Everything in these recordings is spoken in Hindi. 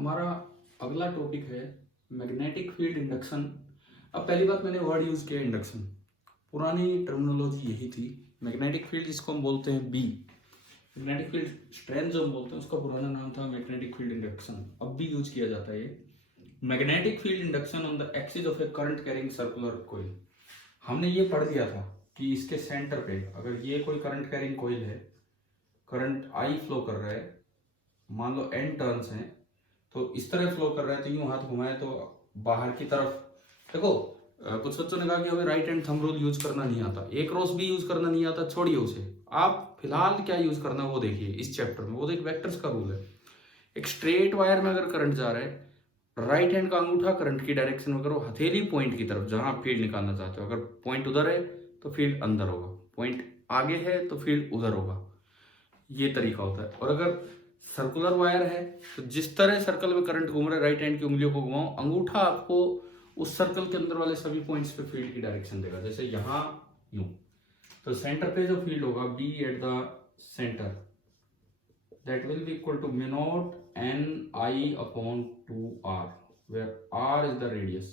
हमारा अगला टॉपिक है मैग्नेटिक फील्ड इंडक्शन। अब पहली बात मैंने वर्ड यूज किया इंडक्शन, पुरानी टर्मिनोलॉजी यही थी। मैग्नेटिक फील्ड जिसको हम बोलते हैं बी, मैग्नेटिक फील्ड स्ट्रेंथ जो हम बोलते हैं उसका पुराना नाम था मैग्नेटिक फील्ड इंडक्शन, अब भी यूज किया जाता है ये magnetic field induction on the axis of A current carrying circular coil. हमने ये पढ़ लिया था कि इसके सेंटर पे अगर ये कोई करंट कैरिंग कॉइल है, करंट आई फ्लो कर रहा है, मान लो एन टर्न्स हैं, तो इस तरह फ्लो कर रहा है तो यूं हाथ घुमाए तो बाहर की तरफ देखो। कुछ बच्चों ने कहा कि हमें right hand thumb rule use करना नहीं आता, ए क्रॉस बी यूज करना नहीं आता, छोड़िए उसे। आप फिलहाल क्या यूज करना है वो देखिए इस चैप्टर में, वो एक वेक्टर्स का रूल है। एक स्ट्रेट वायर में अगर करंट जा रहा है, राइट हैंड का अंगूठा करंट की डायरेक्शन में करो, हथेली पॉइंट की तरफ जहां आप फील्ड निकालना चाहते हो। अगर पॉइंट उधर है तो फील्ड अंदर होगा, पॉइंट आगे है तो फील्ड उधर होगा। ये तरीका होता है। और अगर सर्कुलर वायर है तो जिस तरह सर्कल में करंट घूम रहा है, राइट हैंड की उंगलियों को घुमाओ, अंगूठा आपको उस सर्कल के अंदर वाले सभी पॉइंट्स पे फील्ड की डायरेक्शन देगा। जैसे यहां यूं, तो सेंटर पे जो फील्ड होगा be at the centre, that will be equal to mu naught n I upon 2r, where r is the radius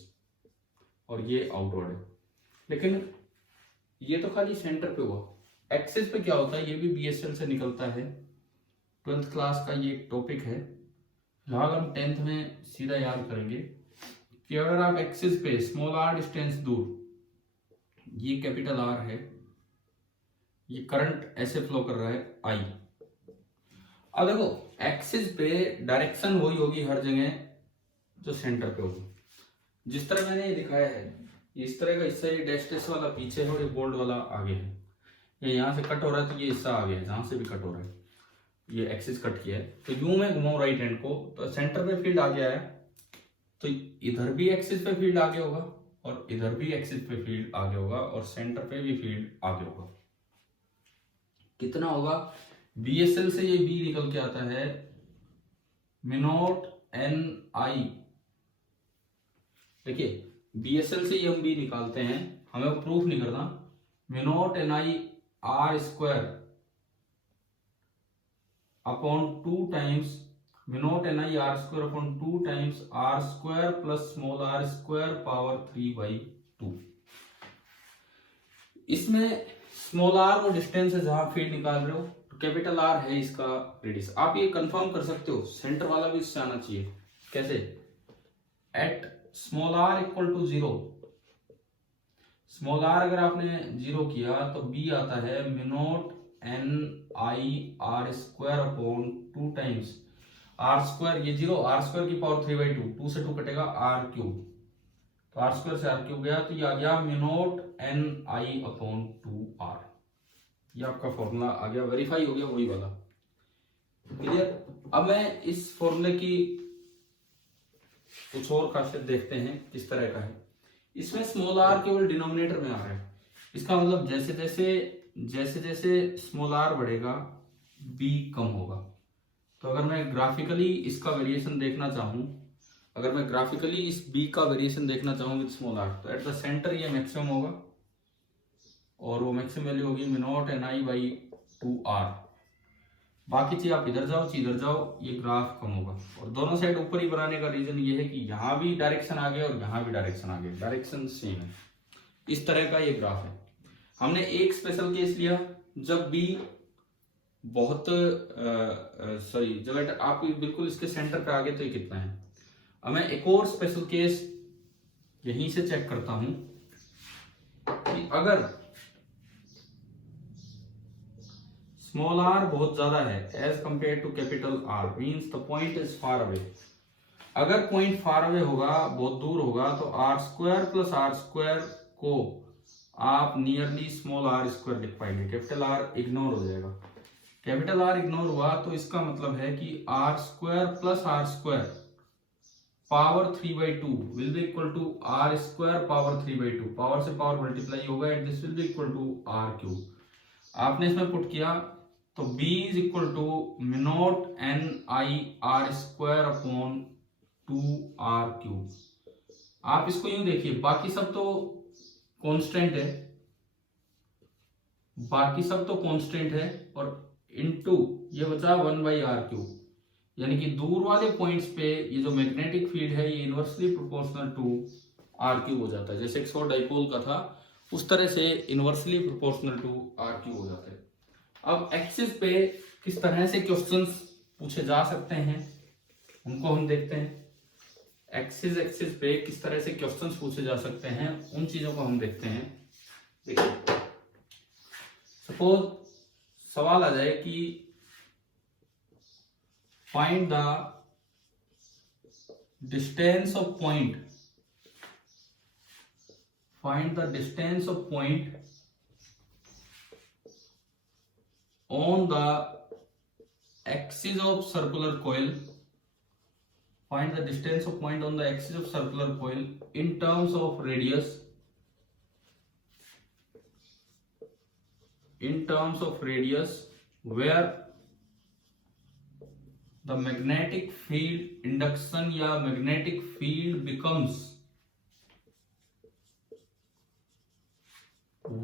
और ये आउटवर्ड है। लेकिन ये तो खाली सेंटर पे हुआ, एक्सिस पे क्या होता है ये भी बीएसएल से निकलता है। 12th क्लास का ये टॉपिक है, फिलहाल हम 10th में सीधा याद करेंगे कि अगर आप एक्सिस पे स्मॉल आर डिस्टेंस दूर, ये कैपिटल आर है, ये करंट ऐसे फ्लो कर रहा है आई। अब देखो एक्सिस पे डायरेक्शन वही होगी हर जगह जो सेंटर पे होगी। जिस तरह मैंने ये दिखाया है, इस तरह का हिस्सा ये डैश डैश वाला पीछे है और ये बोल्ड वाला आगे है। ये यहाँ से कट हो रहा है तो ये हिस्सा आगे है, जहां से भी कट हो रहा है ये एक्सिस कट किया है। तो यूं मैं घुमाऊं राइट हैंड को तो सेंटर पे फील्ड आगे आया, तो इधर भी एक्सिस पे फील्ड आगे होगा और इधर भी एक्सिस पे फील्ड आगे होगा और सेंटर पे भी फील्ड आगे होगा। कितना होगा? बीएसएल से ये बी निकल के आता है mu naught n I। देखिए बीएसएल से ये हम बी निकालते हैं, हमें वो प्रूफ नहीं करना। mu naught n I r square upon 2 times mu naught n I r square upon 2 times r square plus small r square power 3/2। इसमें स्मॉल r वो डिस्टेंस है जहां फील्ड निकाल रहे हो, कैपिटल आर है इसका रेडियस। आप ये कंफर्म कर सकते हो, सेंटर वाला भी इससे आना चाहिए। कैसे? At small r equal to 0, small r अगर आपने 0 किया तो बी आता है mu naught n I r square upon 2 times are square, ये 0 आर स्क्वायर की पावर 3/2, 2 से 2 कटेगा आर क्यूब, तो आर स्क्वायर से आर क्यूब गया तो ये आ गया mu naught n I upon 2r। ये आपका फॉर्मूला आ गया, वेरीफाई हो गया वही वाला। क्लियर? अब मैं इस फॉर्मूले की कुछ और खासियत देखते हैं किस तरह का है। इसमें स्मॉल आर केवल डिनोमिनेटर में आ रहा है, इसका मतलब जैसे जैसे स्मॉल आर बढ़ेगा बी कम होगा। तो अगर मैं ग्राफिकली इसका वेरिएशन देखना चाहूं, अगर मैं ग्राफिकली इस बी का वेरिएशन देखना चाहूं विद स्मॉल आर, तो एट द सेंटर ये मैक्सिमम होगा और वो मैक्सिमम वैल्यू होगी mu naught n I by 2r। बाकी चीज आप इधर जाओ, ये ग्राफ कम होगा। और दोनों साइड ऊपर ही बनाने का रीजन ये है कि यहाँ भी डायरेक्शन आ गया और यहाँ भी डायरेक्शन आ गया, डायरेक्शन सेम है। इस तरह का ये ग्राफ है। हमने एक स्पेशल केस लिया जब बी बहुत जब आप बिल्कुल इसके सेंटर पे आ गए तो ये कितना है। अब मैं एक और स्पेशल केस यहीं से चेक करता हूं कि अगर स्मॉल आर बहुत ज्यादा है as compare to capital r, means the point is far away. अगर पॉइंट फार अवे होगा, बहुत दूर होगा, तो r square plus are square को आप नियरली स्मॉल आर स्क्वायर लिख पाएंगे, कैपिटल आर इग्नोर हो जाएगा। कैपिटल आर इग्नोर हुआ तो इसका मतलब है कि r square plus are square power 3/2 will be equal to r square power 3/2, power से पावर मल्टीप्लाई होगा and this will be equal to r cube. आपने इसमें पुट किया तो b is equal to mu naught n I r square upon 2r cube. आप इसको यूं देखिए, बाकी सब तो कांस्टेंट है, और इनटू ये बचा 1/r क्यूब। यानी कि दूर वाले पॉइंट्स पे ये जो मैग्नेटिक फील्ड है ये inversely proportional to r cube हो जाता है। जैसे एक सॉर्ट डाइपोल का था उस तरह से inversely proportional to r cube हो जाता है। अब एक्सिस पे किस तरह से क्वेश्चंस पूछे जा सकते हैं उनको हम देखते हैं। एक्सिस पे किस तरह से क्वेश्चंस पूछे जा सकते हैं उन चीजों को हम देखते हैं। देखिए सपोज सवाल आ जाए कि find the distance of point, find the distance of point on the axis of circular coil, find the distance of point on the axis of circular coil in terms of radius, where the magnetic field induction या magnetic field becomes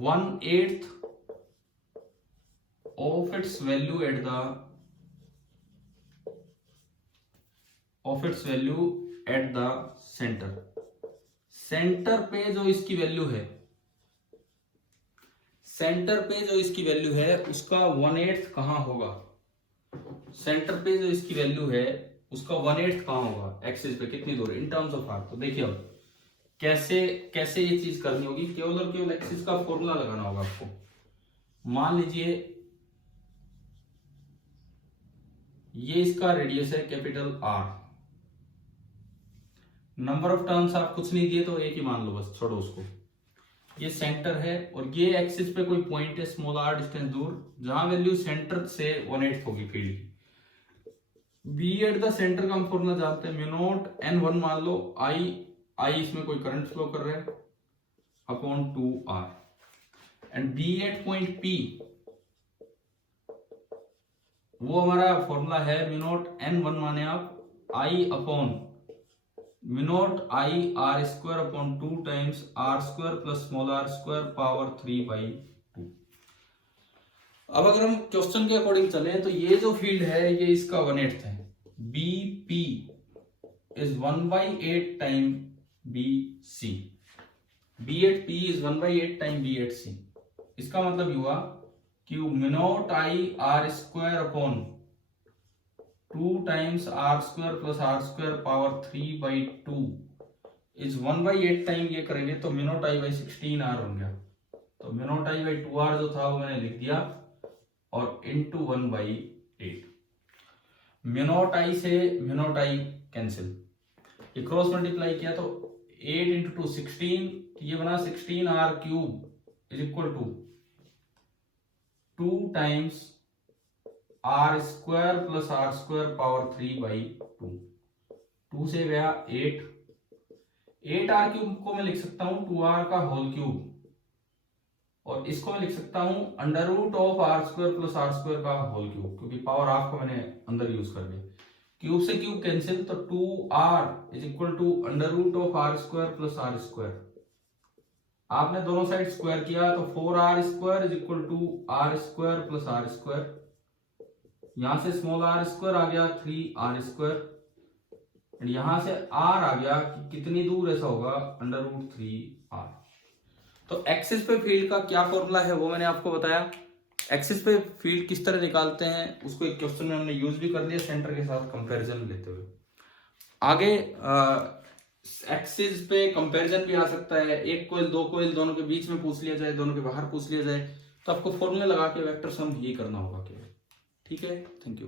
1/8 of its value at the center। Centre पे जो इसकी वैल्यू है, उसका 1/8 कहां होगा? सेंटर पे जो इसकी वैल्यू है उसका 1/8 कहां होगा? एक्सिस पे कितनी दूर? In terms of r. तो देखिए अब कैसे ये चीज करनी होगी। केवल और केवल एक्सिस का फॉर्मूला लगाना होगा आपको। मान लीजिए ये इसका रेडियस है capital R, number of turns आप कुछ नहीं दिए तो एक ही मान लो, बस छोड़ो उसको। ये सेंटर है और ये एक्सिस पे कोई पॉइंट है स्मॉल आर डिस्टेंस दूर, जहां वैल्यू सेंटर से 1/8 होगी फील्ड की। बी एट द सेंटर का हम फॉर्मूला जानते हैं, म्यू नॉट n1 मान लो, आई इसमें कोई करंट फ्लो कर रहा है upon 2r, and B at point P वो हमारा फॉर्मूला है म्यू नॉट n1 माने आप I upon mu naught I R square upon 2 times are square plus small R square power 3/2। अब अगर हम क्वेश्चन के अकॉर्डिंग चले तो ये जो फील्ड है ये इसका 1/8 है। B P is 1/8 time B C, B at P is 1/8 time B at C. इसका मतलब हुआ कि mu naught I R square upon 2 times are square plus are square power 3/2 is 1/8 time ये करेंगे तो mu naught I by 16r बन गया। तो mu naught I by 2r जो था वो मैंने लिख दिया और इंटू 1/8। म्यू नॉट आई से म्यू नॉट आई कैंसिल, ये क्रॉस मल्टीप्लाई किया तो 8 इंटू 2 16, ये बना 16r cube is equal to 2 times are square plus are square power 3/2। 2 से गया 8r क्यूब को मैं लिख सकता हूं 2r का होल क्यूब, और इसको मैं लिख सकता हूं under root of r square plus are square का होल क्यूब, क्योंकि पावर हाफ को मैंने अंदर यूज कर लिया। क्यूब से क्यूब कैंसिल तो 2r is equal to under root of r square plus are square. आपने दोनों साइड स्क्वायर किया तो 4r square is equal to r square plus are square. यहां से स्मॉल आर स्क्वायर आ गया 3r स्क्वायर, यहां से r आ गया कि कितनी दूर ऐसा होगा अंडर रूट 3r। तो एक्सिस पे फील्ड का क्या फॉर्मूला है वो मैंने आपको बताया। एक्सिस पे फील्ड किस तरह निकालते हैं उसको एक क्वेश्चन में हमने यूज भी कर लिया सेंटर के साथ कंपैरिजन लेते हुए। आगे एक्सिस पे कंपैरिजन भी आ सकता है, एक कोइल दो कोइल दोनों के बीच में पूछ लिया जाए, दोनों के बाहर पूछ लिया जाए, तो आपको फॉर्मूला लगा के वेक्टर सम ही करना होगा केवल। ठीक है, थैंक यू।